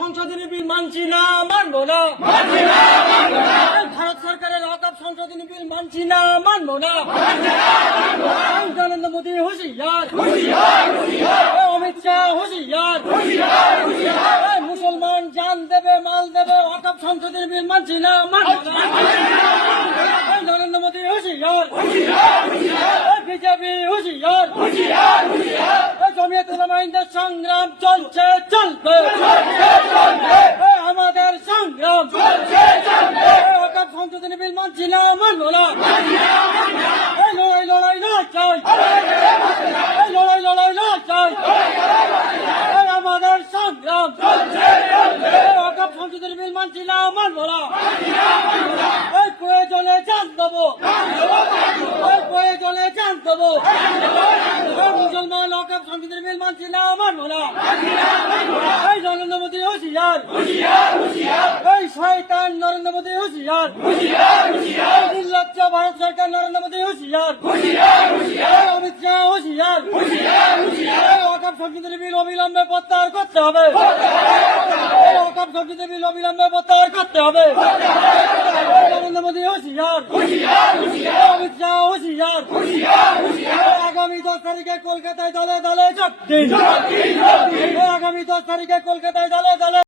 সংশোধনী বিল মানছি না, মানবো না। ভারত সরকারের ওয়াকফ সংশোধনী বিল মানছি না, মানবো না। নরেন্দ্র মোদী হুঁশিয়ার, অমিত শাহ হুঁশিয়ার, মুসলমান জান দেবে মাল দেবে, ওয়াকফ সংশোধনী বিল মানছি না, মানবো না। নরেন্দ্র মোদী হুঁশিয়ার, বিজেপি হুঁশিয়ার, জমিয়ত উলামায়ের সংগ্রাম চলছে চলবে, আমাদের সংগ্রাম ওয়াকফ সংশোধনী বিল মানছি না, মানবো না। লড়াই লড়াই না চাই, লড়াই লড়াই না চাই, আমাদের সংগ্রাম ওয়াকফ সংশোধনী বিল মানছি না, মানবো না। প্রয়োজনে জান দেবো, প্রয়োজনে জান দেবো, মুসলমান ওয়াকফ সংশোধনী বিল মানছি না, মানবো না। নরেন্দ্র মোদী হুঁশিয়ার, এই শয়তান নরেন্দ্র মোদী হুঁশিয়ার, নির্লজ্জ ভারত সরকার নরেন্দ্র মোদী হুঁশিয়ার, অমিত শাহ হুঁশিয়ার, ওয়াকফ সংশোধনী বিল অবিলম্বে প্রত্যাহার করতে হবে, ওয়াকফ সংশোধনী বিল অবিলম্বে প্রত্যাহার করতে হবে। নরেন্দ্র মোদী হুঁশিয়ার, অমিত শাহ হুঁশিয়ার, আগামী 10 তারিখে কলকাতায় দলে দলে যোগ দিন, আগামী 10 তারিখে কলকাতায় দলে দলে